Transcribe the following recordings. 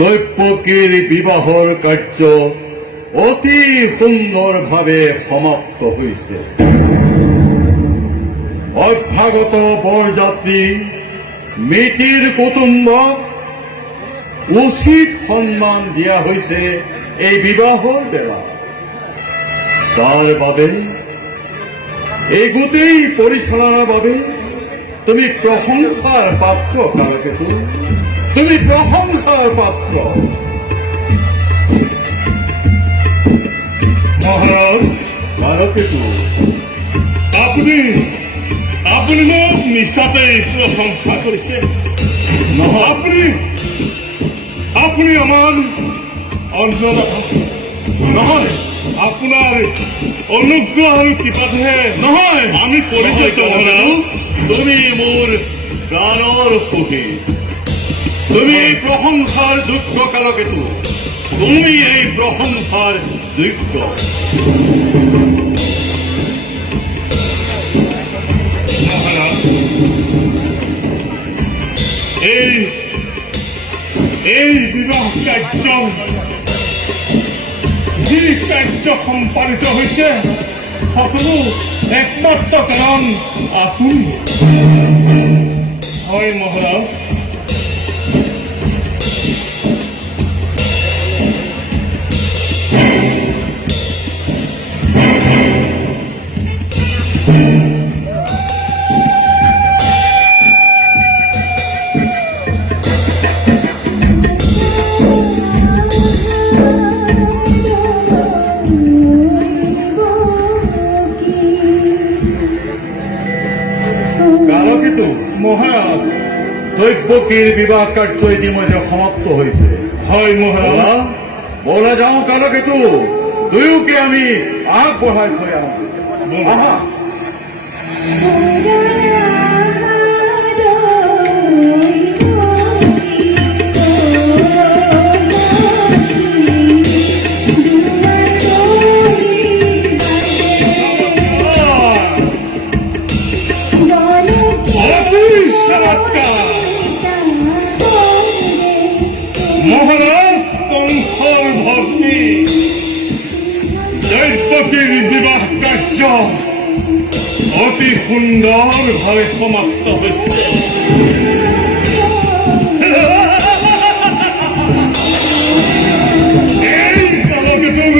দৈত্যকীর বিবাহর কার্য অতি সুন্দরভাবে সমাপ্ত হয়েছে। অভ্যাগত বরযাত্রী মিতির কুটুম্ব উচিত সম্মান দিয়া হয়েছে এই বিবাহর বেলা। তার বাবে এই গোটেই পরিচালনার বাবে তুমি প্রশংসার পাত্র কালকেতু, তুমি প্রশংসার পাত্র। মহারাজ কালকেতু, আপনি আপনি মোক নিশ্চয়ই প্রশংসা করেছেন। নহয় আপনি আপনি আমার অন্নদাতা। নহয় আপনার অনুগ্রহ আৰু কৃপাতহে নহয় আমি কৰিছো তো মহাৰাজ। তুমি মোৰ প্ৰাণৰ সুখী, তুমি প্ৰশংসাৰ যোগ্য কালকেতু, তুমি এই প্ৰশংসাৰ যোগ্য। মহাৰাজ এই বিবাহ কাৰ্য যি কাৰ্য সম্পাদিত হৈছে সকলো একমাত্ৰ কাৰণ আপুনি। হয় মহাৰাজ, কালকেতু, মহাৰাজ। দৈত্যকীৰ বিবাহ কাৰ্য ইতিমধ্যে সমাপ্ত হৈছে। হয় মহারাজ। বলা বলা যাওঁ কালকেতু, দুয়োকে আমি আগবঢ়াই থৈ আহোঁ। আহা। মহারাজ কংসৰ ভক্তি দৈত্যকীৰ বিবাহ কাৰ্য অতি সুন্দৰভাৱে সমাপ্ত হৈছে। এই কালকেতুৰ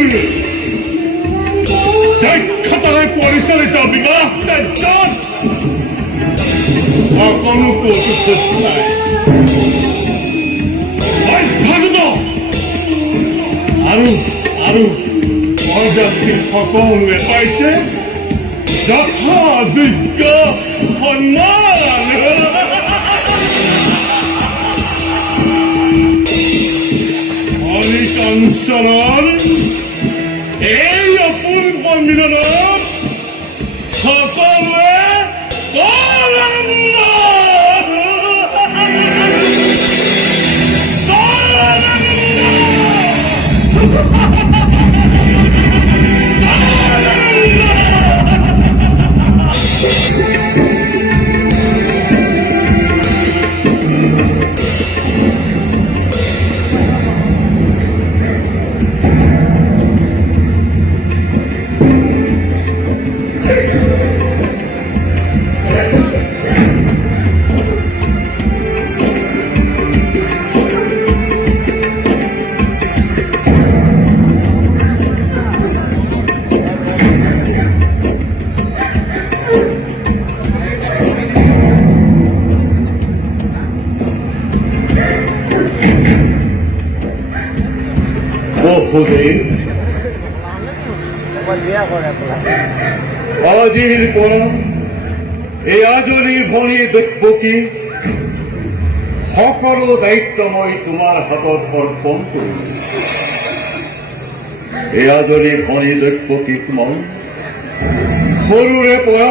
দক্ষতাৰে পৰিচালিত বিবাহ কাৰ্যত অকণো কৌতুক নাই। আৰু বৰযাত্ৰী সকলোৱে পাইছে যথাযোগ্য সন্মান। হৰিকাঞ্চনৰ এই অপূৰ্ব মিলনত সকলোৱে আজিৰ পৰা এই আজৰি ভনী দেখব কি সকলো দায়িত্ব মই তোমাৰ হাতত অৰ্পণ কৰিম। এই আজৰি ভনী দেখব কি তোমাৰ সৰুৰে পৰা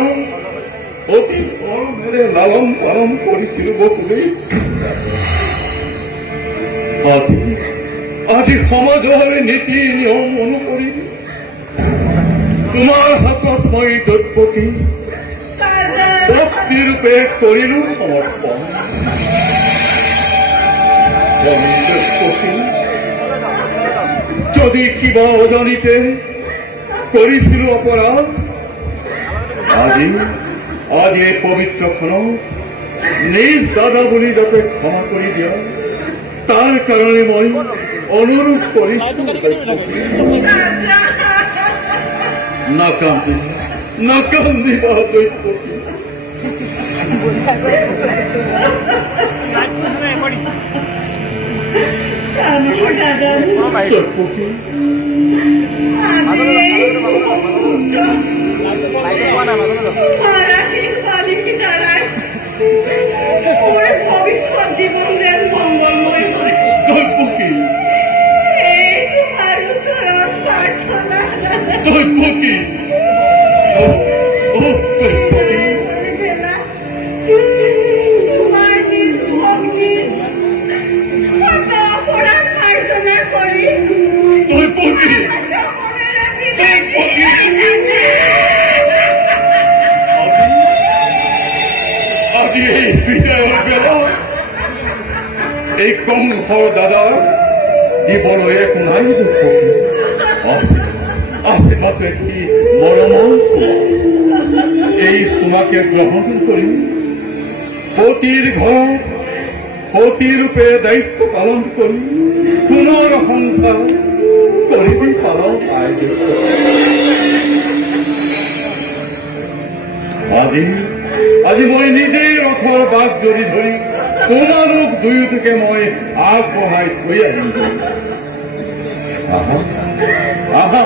অতি মৰমেৰে লালন পালন কৰিছিলো বকুলি। আজি সমাজৰ নীতি নিয়ম অনুসৰি তোমাৰ হাতত মই দ্ৰব্যটি ভক্তিৰূপে কৰিলো সমৰ্পণ। যদি কিবা অজানিতে কৰিছিলো অপৰাধ, আজি এই পবিত্ৰখনক নিজ দাদা বুলি যাতে ক্ষমা কৰি দিয়া, তাৰ কাৰণে মই অনুৰোধ কৰিছো। নাকান্দিবা দ্ৰব্যটি। দ্ৰব্যটি ভবিষ্যৎ জীবন যেন মঙ্গলময় হয়, দ্ৰব্যটি এই তোমাৰ ওচৰত প্ৰাৰ্থনা। দ্ৰব্যটি তোমাৰ নিজ ভগ্নী কত অপৰাধ মাৰ্জনা কৰি আজি এই বিদায়ৰ বেলা এই কংসৰ দাদা দিবলৈ একো নাই। দ্ৰব্যটি আছে মাত্ৰ কি মৰমৰ চুমা। এই চুমাকে গ্ৰহণ কৰি সতীৰ ঘৰত সতীৰূপে দায়িত্ব পালন কৰি পুনৰ সংসাৰ কৰিবি পালন পাই। আজি মই নিজেই ৰথৰ বাট জৰি ধৰি তোমালোক দুয়োটোকে মই আগবঢ়াই থৈ আহিম। আহা আহা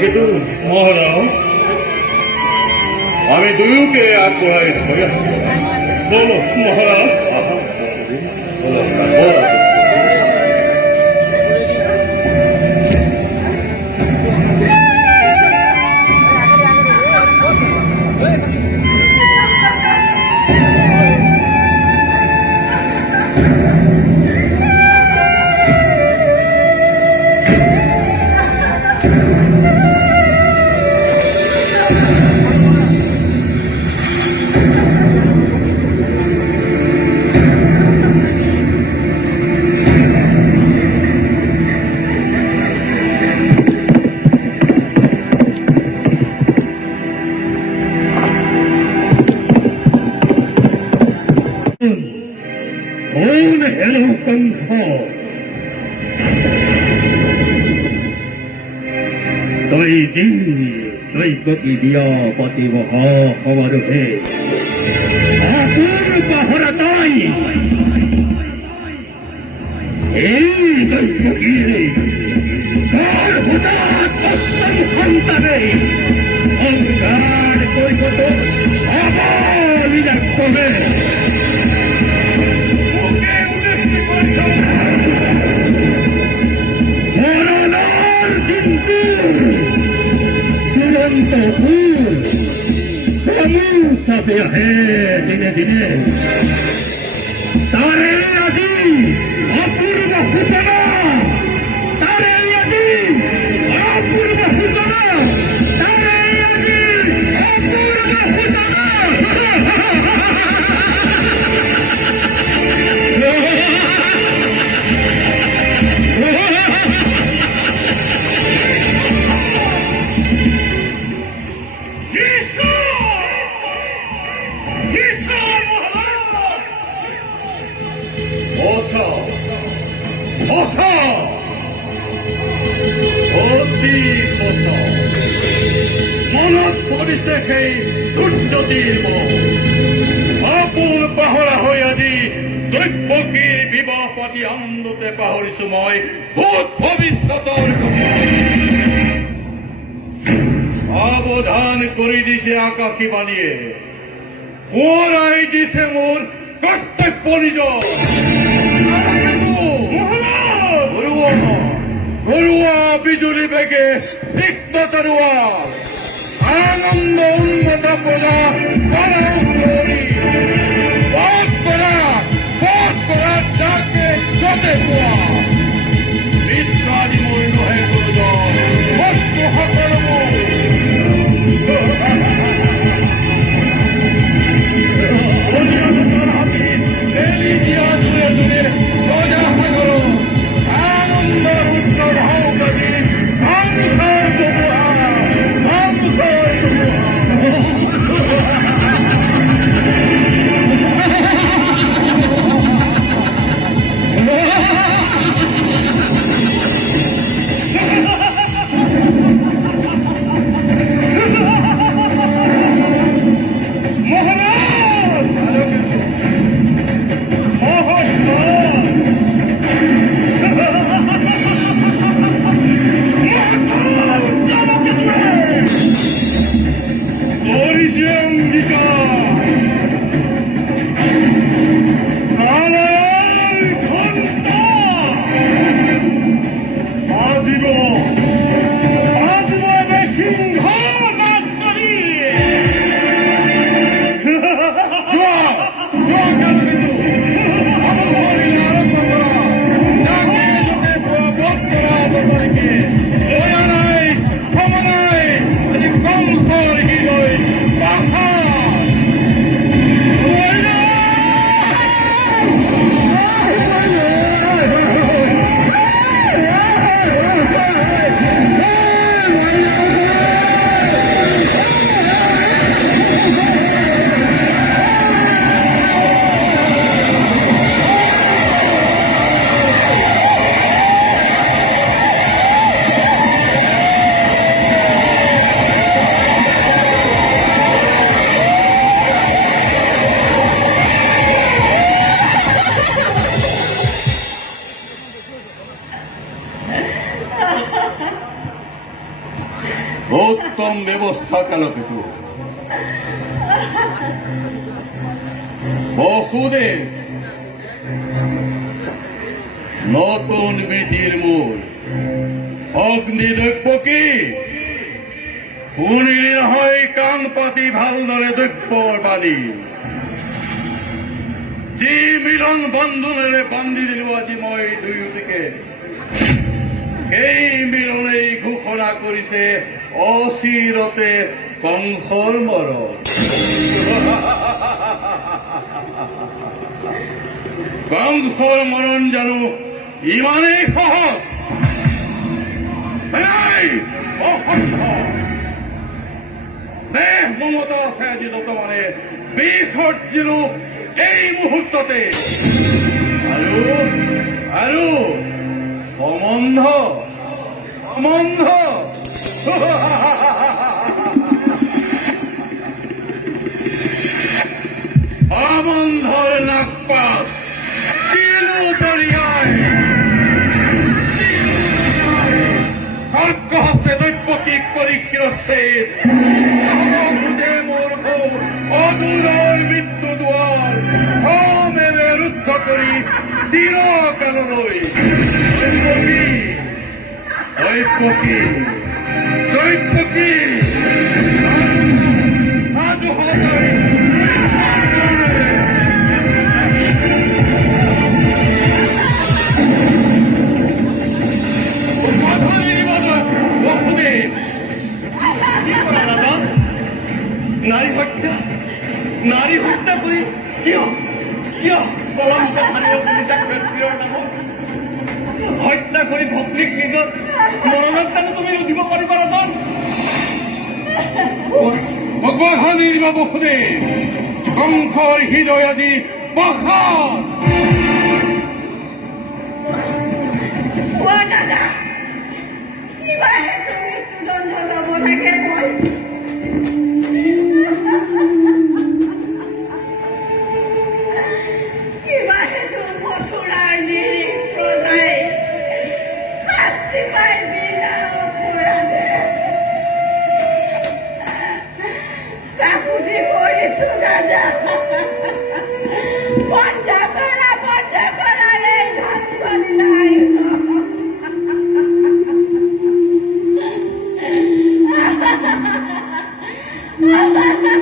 কিন্তু মহারাজ, আমি দুয়োকে আগবঢ়াই থৈ আহিম। বলো মহারাজ। কংস, তই যি দৈৱকী বিয়া পাতিব সমাৰোহে পাহৰা তই এই দৈৱকীৰ বৰ হঠাৎ অষ্টম সন্তানে সংসাৰ কৰিব অবলীলাৰ ক্ৰমে সমুচাতে আহে দিনে দিনে তাৰে আজি অপূৰ্ব সূচনা তাৰে আজি অপূৰ্ব সূচনা তাৰে আজি অপূৰ্ব সূচনা মনত পৰিছে সেই দুৰ্যতিৰ আপোন পাহৰা হৈ আজি দৈৱকীৰ বিবাহ পাতি আনন্দতে পাহৰিছো মই ভূত ভৱিষ্যতৰ কথা। সাৱধান কৰি দিছে আকাশী বাণীয়ে, সোঁৱৰাই দিছে মোৰ কৰ্তব্য নিজৰ। ঘৰুৱা বিজুলী বেগে তীক্ষ্ণ তৰোৱাল আনন্দ উন্নত প্ৰজা বধ কৰা যাকে যতে পোৱা মিত্ৰাদি মোৰ নহে গুৰুজন ভক্ত সকলবোৰ হাতী মেলি দিয়া দূৰে দূৰে ৰজা সাগৰ আনন্দৰ উৎসৱ হওক আজি ধ্বংসৰ ধুমুহা ধ্বংসৰ উত্তম ব্যবস্থা কালকেতু বসুদেব নতুন বিধিৰ মূল অগ্নিদৈব্যকী শুনিলি নহয় কাণ পাতি ভালদৰে দৈব্যৰ বাণী যি মিলন বন্ধনেৰে বান্ধি দিলো আজি মই দুয়োটিকে এই মিলনেই ঘোষণা কৰিছে অচিৰতে কংসৰ মৰণ কংসৰ মৰণ জানো ইমানেই সহজ অসম্ভৱ স্নেহ মমতা আছে আজি যতমানে বিসৰ্জিলো এই মুহূৰ্ততে আৰু সম্বন্ধ সম্বন্ধৰ নাগপাত চিলো দৰিয়াই সৰ্গহস্তে দৈব্যকীক কৰি শিৰচ্ছেদ বুজে মোৰ ভোগ অদূৰৰ মৃত্যু দুৱাৰ থমেৰে ৰুদ্ধ কৰি চিৰকাললৈ দৈব্যকী হত্যা কৰি ভক্তিক নিজৰ মৰণৰ কাৰণে তুমি ৰুধিব পাৰিবা ৰাজন? ভগৱান নিৰ্ব বসুদেৱ কংসৰ হৃদয় আজি পাষাণ। ও দাদা, কিবা হেতু মৃত্যুদণ্ড ল'ব লাগে মই? কিবা হেতু মথুৰাৰ নিৰীহ প্ৰজাই শাস্তি পাই বিনা অপৰাধেৰে কাকুতি কৰিছো দাদা। বন্ধ কৰা এই ধান নাই।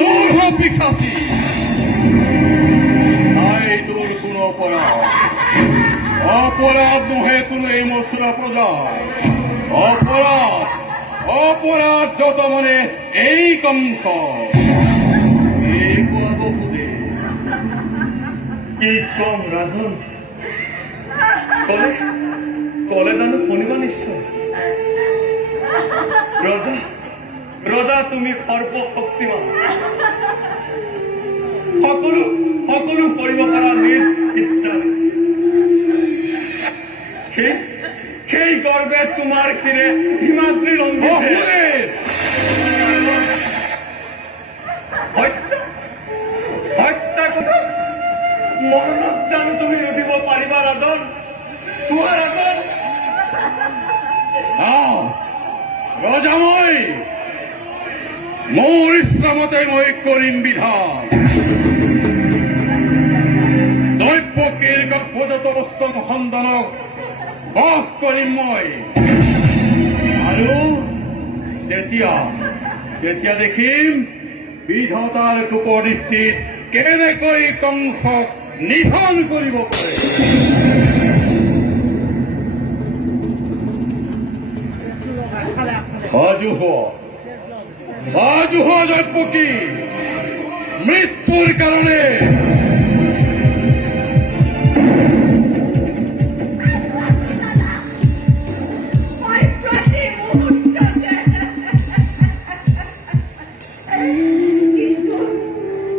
তোৰ পিছাচি নাই, তোৰ কোনো অপৰাধ। অপৰাধ নহয় কোনো এই মথুৰা প্ৰজা। অপৰাধ যত মানে এই কংস। এই কোৱা বসুদেৱ কি কম ৰাজন? কলে জানো শুনিব নিশ্চয়। ৰজা তুমি সৰ্বশক্তিমান, সকলো কৰিব পৰা নিজ ইচ্ছাৰে। সেই গৰ্বে তোমাৰ শিৰে হিমাদ্ৰী ৰঞ্জিতে হত্যা কৰা মৰণত জানো তুমি ৰুধিব পাৰিবা ৰাজন? তোমাৰ ৰাজন ৰজা মোৰ ইচ্ছামতে মই কৰিম বিধান। দৈৱকীৰ গৰ্ভজাত অষ্টম সন্তানক বধ কৰিম মই। আৰু তেতিয়া দেখিম বিধাতাৰ কুপদৃষ্টিত কেনেকৈ কংসক নিধন কৰিব পাৰে। সাজু হ দৈৱকী, মৃত্যুৰ কাৰণে। মই প্ৰতি মুহূৰ্ততে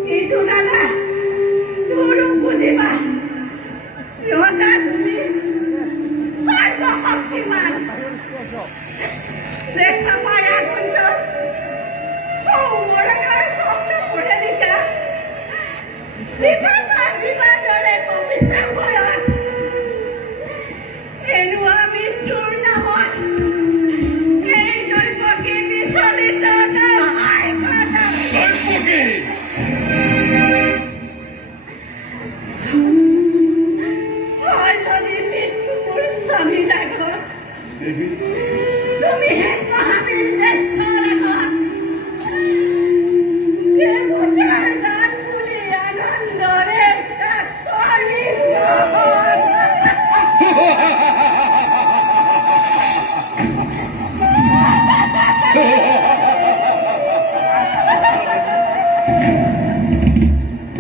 কিন্তু দাদা, তোৰো বুজিবা, ৰজা তুমি সৰ্বশক্তিমান। দেখা পাই আগন্ত মৰণৰ স্বপ্ন পঢ়ে নিকা বিবাদৰে কবিচাৰত এনেকুৱা মৃত্যুৰ নামত এই দৈৱকী বিচলিত নহয়। দৈৱকী হয় যদি মৃত্যু মোৰ স্বামী লাগত, তুমি হে মহাবীৰ জ্যেষ্ঠ লাগত দেৱতাৰ দান বুলি আনন্দৰে কৰিম।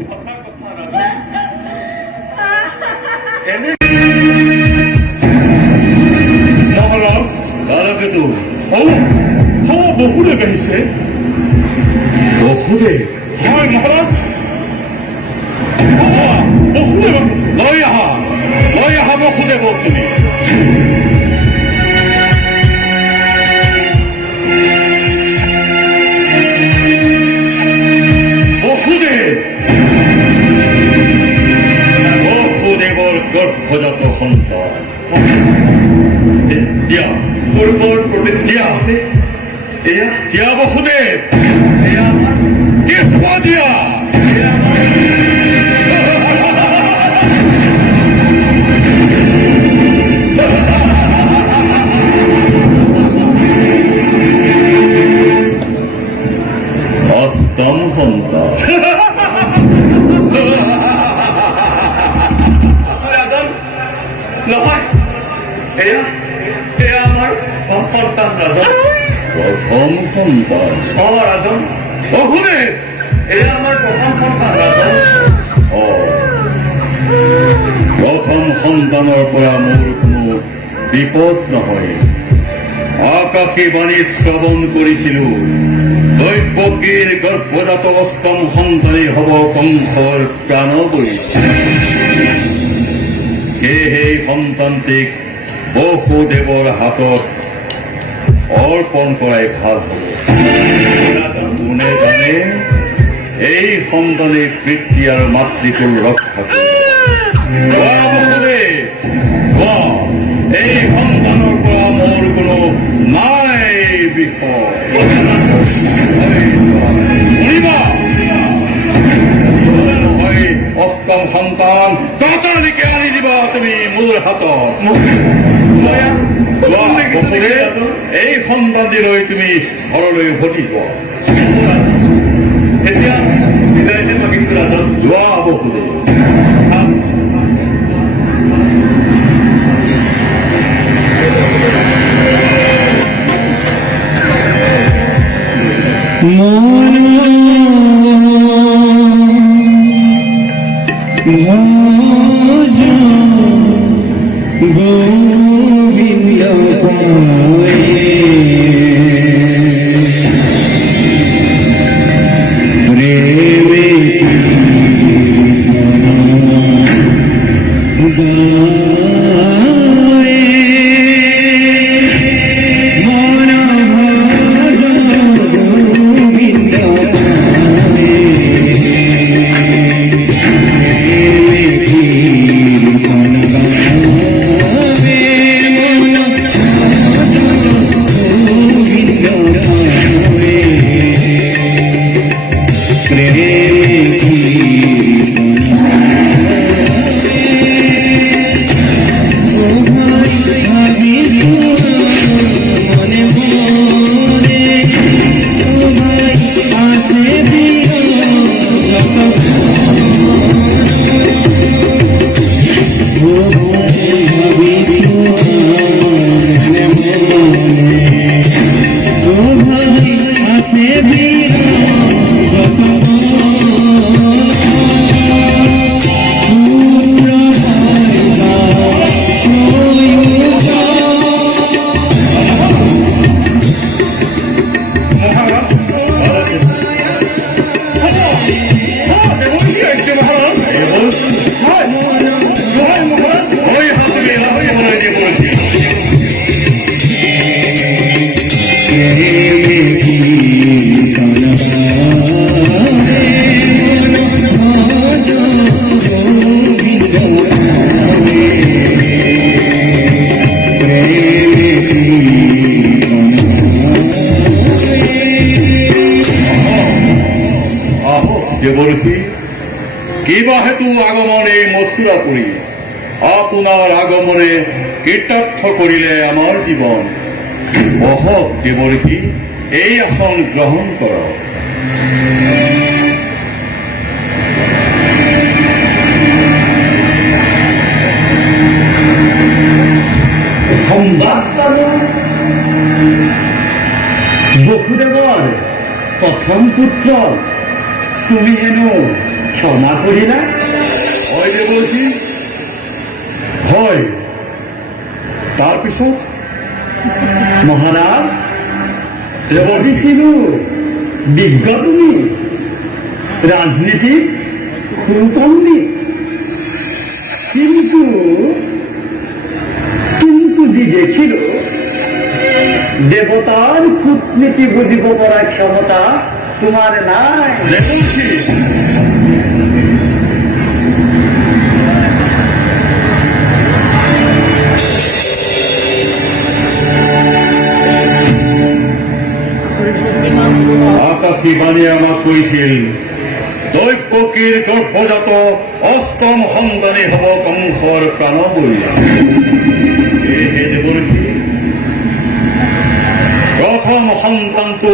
সঁচা কথা ৰাজন। এনে মহাৰাজ তালকেতু বসুদেৱ আহিছে। বসুদেৱ হয় মহাৰাজ, বসুদেৱ আহিছে। লৈ আহা বসুদেৱক তুমি। বসুদেৱৰ গৰ্ভজাত সন্তান। দিয়া পূৰ্বৰ প্ৰতিষ্ঠা দিয়া বসুদেৱ, এয়া আমাৰ দিয়া অষ্টম সন্তান। ৰাজন নহয়, এয়া আমাৰ সন্তান ৰাজন। প্ৰথম সন্তান ৰাজন, বসুদেৱ। এয়া আমাৰ প্ৰথম সন্তান ৰাজন। প্ৰথম সন্তানৰ পৰা মোৰ কোনো বিপদ নহয়। আকাশে বাণী শ্ৰৱণ কৰিছিলো, দৈৱকীৰ গৰ্ভজাত অষ্টম সন্তানেই হব কংসৰ প্ৰাণবৈ। সেয়েহে সন্তানটিক বসুদেৱৰ হাতত অৰ্পণ কৰাই ভাল হ'ব। কোনে জানে এই সন্তানে পিতৃ আৰু মাতৃকুল ৰক্ষা কৰিব। কোৱা বসুদেৱ, কোৱা, এই সন্তানৰ পৰা মোৰ কোনো নাই বিষয়। শুনিবা, অষ্টম সন্তান তাতালিকে আনি দিবা তুমি মোৰ হাতত। কোৱা বসুদেৱ, এই সন্তানটিলৈ তুমি ঘৰলৈ উভতি যোৱা। এতিয়া বিদায়তে মাগিছো ৰাজন। যোৱা বসুদেৱ। দেৱৰথী, কিবা হেতু আগমনে মথুৰা কৰি আপোনাৰ আগমনে কৃতাৰ্থ কৰিলে আমাৰ জীৱন। বহক দেৱৰথী, এই আসন গ্ৰহণ কৰক। সংবাদ পালো বসুদেৱৰ প্ৰথম পুত্ৰ তুমি হেনো ক্ষমা কৰিলা। হয় দেৱৰথী, হয়। তাৰপিছত মহাৰাজ দেৱৰথী, দেখিলো বিজ্ঞ তুমি, ৰাজনীতিত সুপণ্ডিত, কিন্তু যি দেখিলো দেৱতাৰ কূটনীতি বুজিব পৰা ক্ষমতা তোমাৰ নাই। দেৱৰথী, আকাশী বাণীয়ে আমাক কৈছিল, দৈৱকীৰ গৰ্ভজাত অষ্টম সন্তানে হব কংসৰ প্ৰাণবৈ। সেয়েহে দেৱৰথী, প্ৰথম সন্তানটো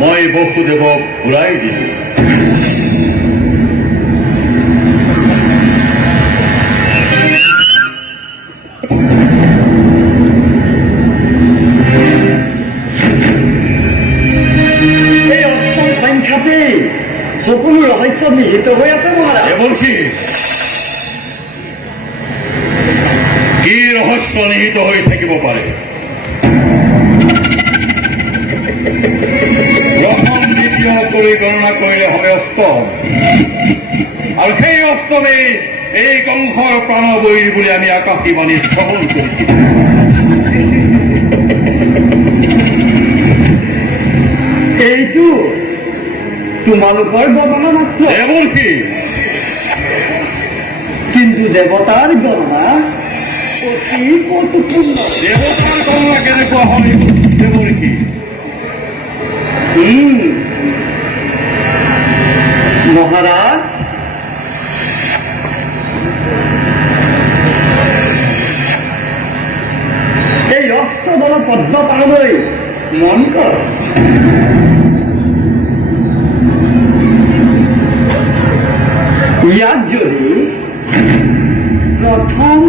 মই বসুদেৱক ঘূৰাই দিলো। এই অষ্টম সংখ্যাতে সকলো ৰহস্য নিহিত হৈ আছে মহাৰাজ। দেৱৰথী, কি ৰহস্য নিহিত হৈ থাকিব পাৰে। প্ৰথম দ্বিতীয় কৰি গণনা কৰিলে হয় অষ্টম, আৰু সেই অষ্টমেই এই কংসৰ প্ৰাণবৈৰী বুলি আমি আকাশীবাণী শ্ৰৱণ কৰিছোঁ। এইটো তোমালোকৰ গণনা মাত্ৰ, দেৱৰ্ষি, কিন্তু দেৱতাৰ গণনা অতি কৌতুকপূৰ্ণ। দেৱতাৰ গণনা কেনেকুৱা হয় দেৱৰ্ষি? মহাৰাজ, এই অষ্টদল পদ্ম পাৰলৈ মন কৰ। ইয়াত যদি প্ৰথম,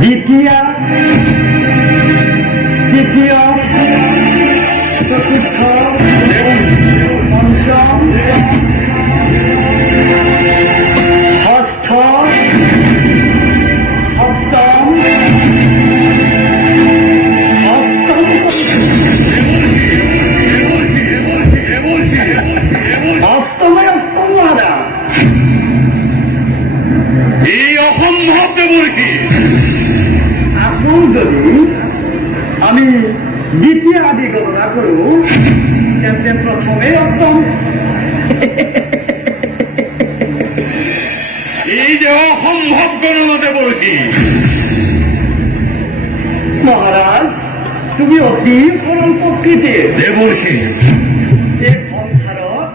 দ্বিতীয়, তৃতীয়, চতুৰ্থ, পঞ্চম, ষষ্ঠ, সপ্তম, অষ্টম, অষ্টমে অষ্টম মহাৰাজ। এই অসম্ভৱ দেৱৰ্ষি। আকৌ যদি আমি দ্বিতীয় আদি গণনা কৰো, তেন্তে প্ৰথমে অষ্টম। এই যে অসম্ভৱ গণনা দেৱৰ্ষি। মহাৰাজ, তুমি অতি সৰল প্ৰকৃতিৰ। দেৱৰ্ষি, এই সংসাৰত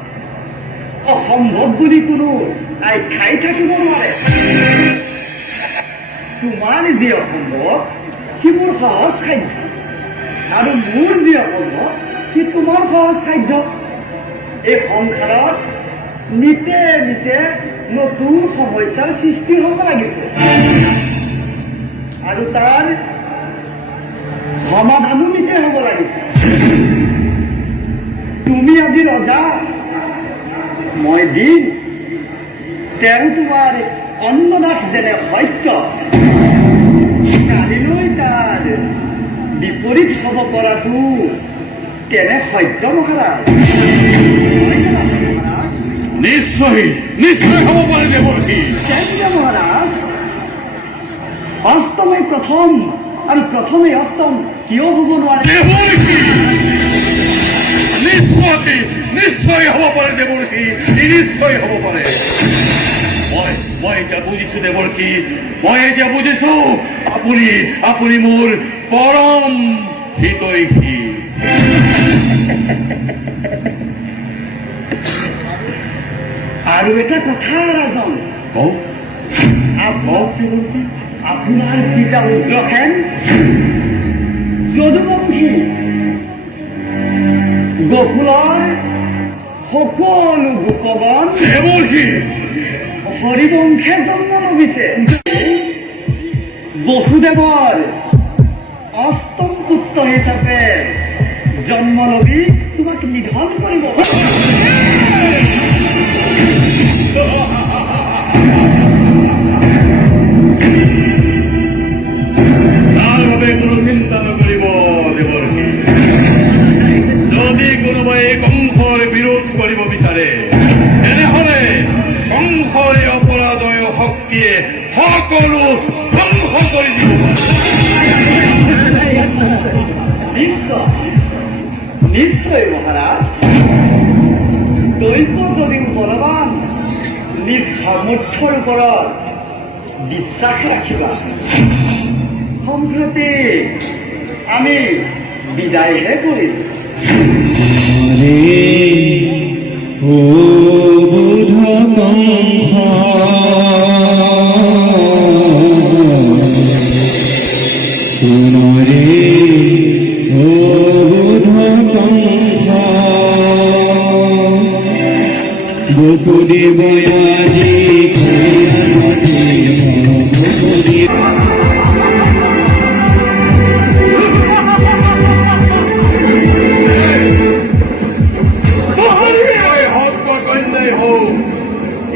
অসম্ভৱ বুলি কোনো আখ্যাই থাকিব নোৱাৰে। তোমাৰ যি অসম্ভৱ সি মোৰ সহজ খাদ্য, আৰু মোৰ যি অসম্ভৱ সি তোমাৰ সহজ খাদ্য। এই সংসাৰত নিতে নিতে নতুন সমস্যাৰ সৃষ্টি হ'ব লাগিছে, আৰু তাৰ সমাধানো নিতে হ'ব লাগিছে। তুমি আজি ৰজা, মই দিন, তেওঁ তোমাৰ অন্নদাস যেনে সত্য। কালিলৈ তাৰ বিপৰীত হ'ব পৰাটো কেনে সত্য মহাৰাজ? মহাৰাজ, নিশ্চয় নিশ্চয় হ'ব পাৰে দেৱৰ্ষি। কেনেকে মহাৰাজ? অষ্টমে প্ৰথম আৰু প্ৰথমে অষ্টম কিয় হ'ব নোৱাৰে? দেৱৰ্ষি, নিশ্চয় নিশ্চয় হ'ব পাৰে দেৱৰ্ষি, নিশ্চয় হ'ব পাৰে। মই এতিয়া বুজিছো দেৱৰ্ষি, মই এতিয়া বুজিছো আপুনি মোৰ পৰম হিতৈষী। আৰু এটা কথা ৰাজন, কওক দেৱৰ্ষি। আপোনাৰ পিতা উগ্ৰসেন যদুবংশী, গোকুলৰ সকলো গোপগণ দেৱৰ্ষি, হৰিবংশে জন্ম লভিছে। বসুদেৱৰ অষ্টম পুত্ৰ হিচাপে জন্ম লবি তোমাক নিধন কৰিব। তাৰ বাবে কোনো চিন্তা নকৰিব দেৱৰ্ষি। যদি কোনোবাই কংসৰ বিৰোধ কৰিব বিচাৰে, তেনেহলে কংসৰ অপৰাধয় শক্তিয়ে সকলো ধ্বংস কৰি দিব পাৰে। নিশ্চয় নিশ্চয় মহাৰাজ, দৈব যদিও বলৱান, নিজ সামৰ্থ্যৰ ওপৰত বিশ্বাস ৰাখিবা। সম্প্ৰতি আমি বিদায়হে কৰিম।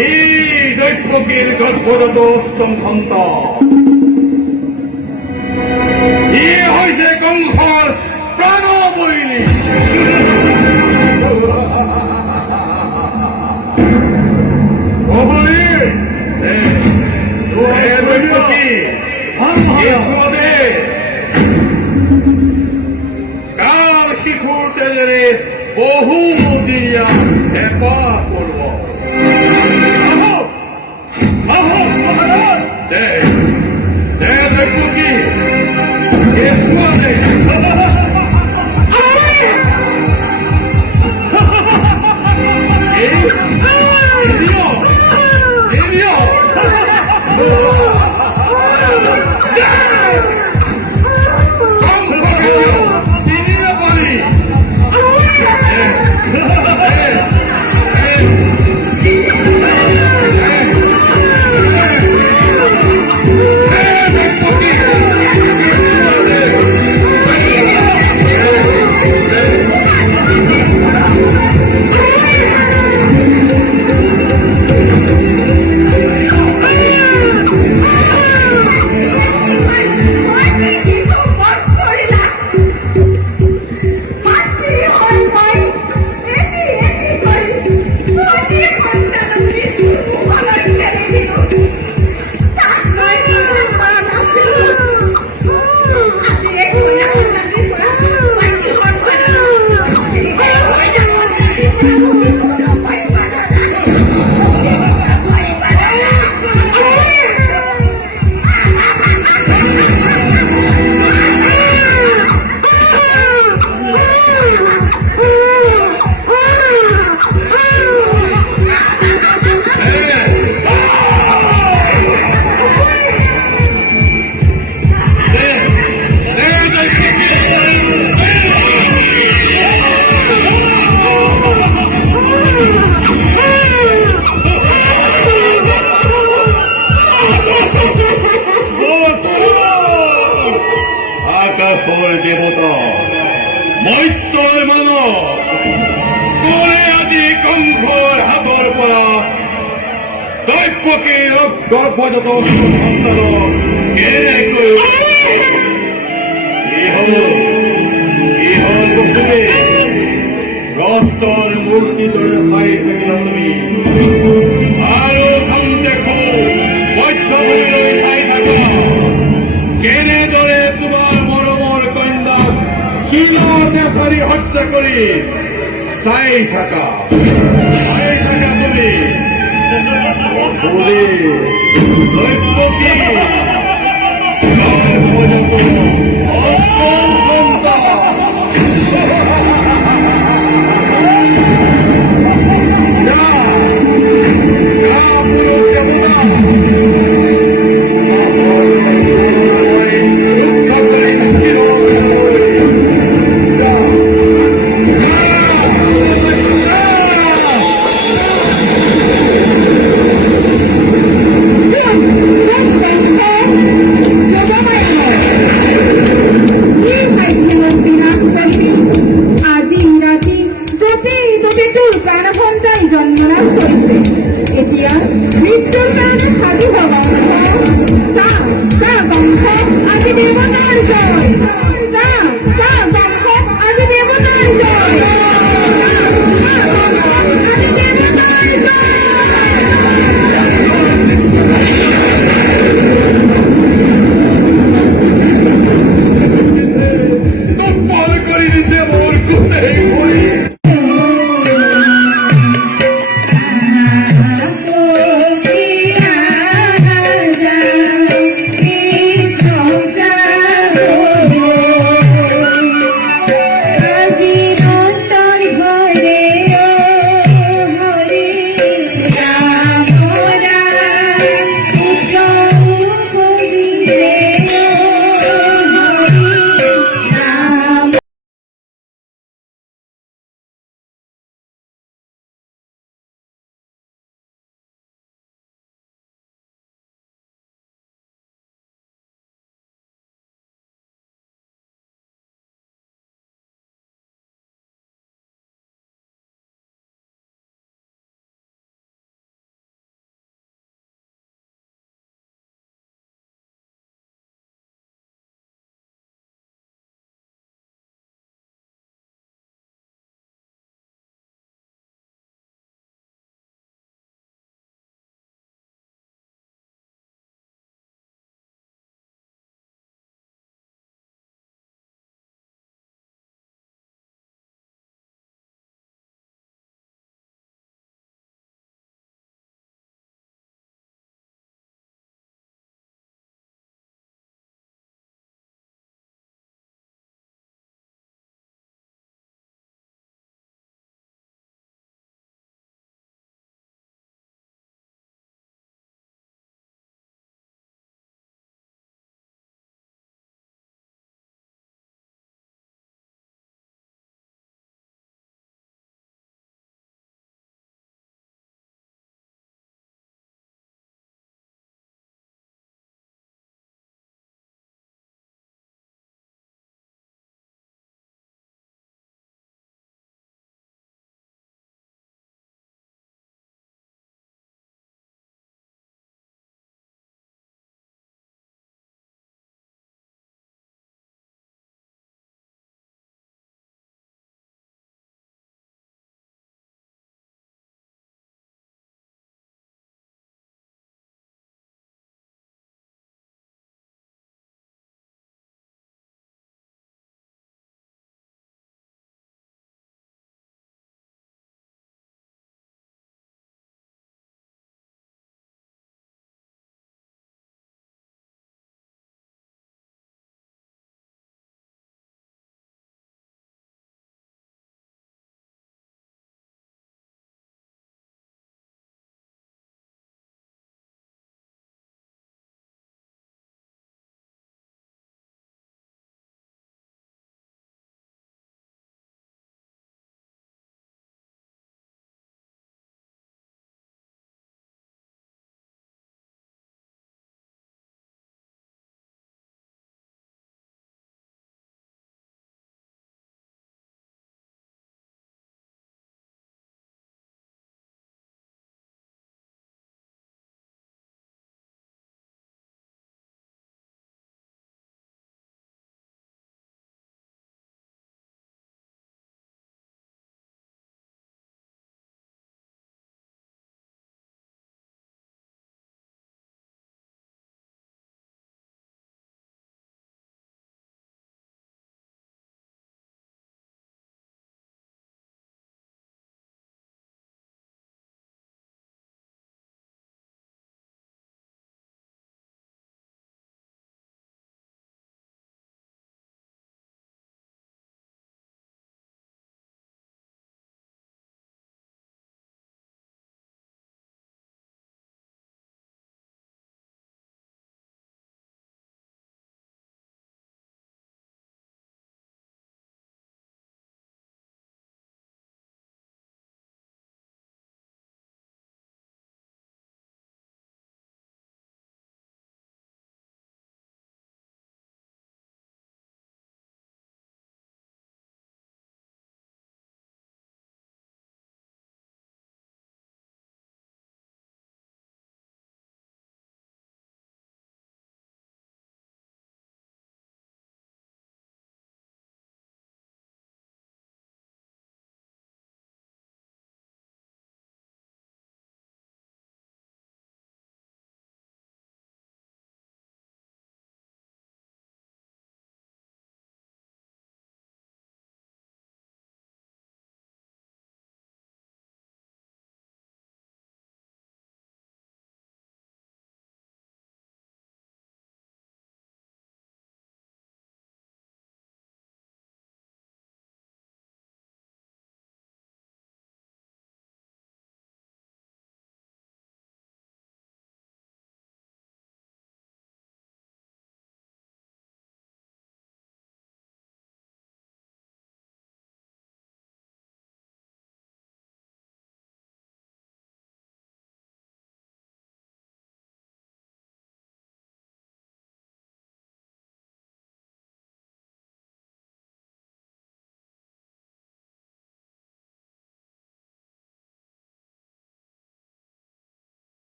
এই দৈত্যকীৰ গৰ্ভৰত অষ্টম সন্তান সুবাদে কাৰ শিখৰ তেজৰে বহু দিনিয়া হেপা কৰব মহাৰাজ দেখো কি এ সুবাদে আকাশৰ দেৱতা মৈত্যৰ মানৱ তোৰে আজি কংসৰ হাতৰ পৰা দৈত্যকে গৰ্ভজাত সন্তানক কেনেকৈ ইহল বস্তুৱে ৰস্তৰ মূৰ্তি দৰে চাই থাকিলা তুমি আৰু কাম দেখো মধ্যভূমিলৈ চাই থাকা কেনেদৰে তোমাৰ মৰমৰ কন্যাক শিলতে চাৰি হত্যা কৰি চাই থাকা তুমি অসুৰে দৈত্যকী অষ্টম সন্তান এতিয়া মৃত্যুৰ কাৰণে সাজু হবা চা বংশ আজি দেৱতাৰ জয়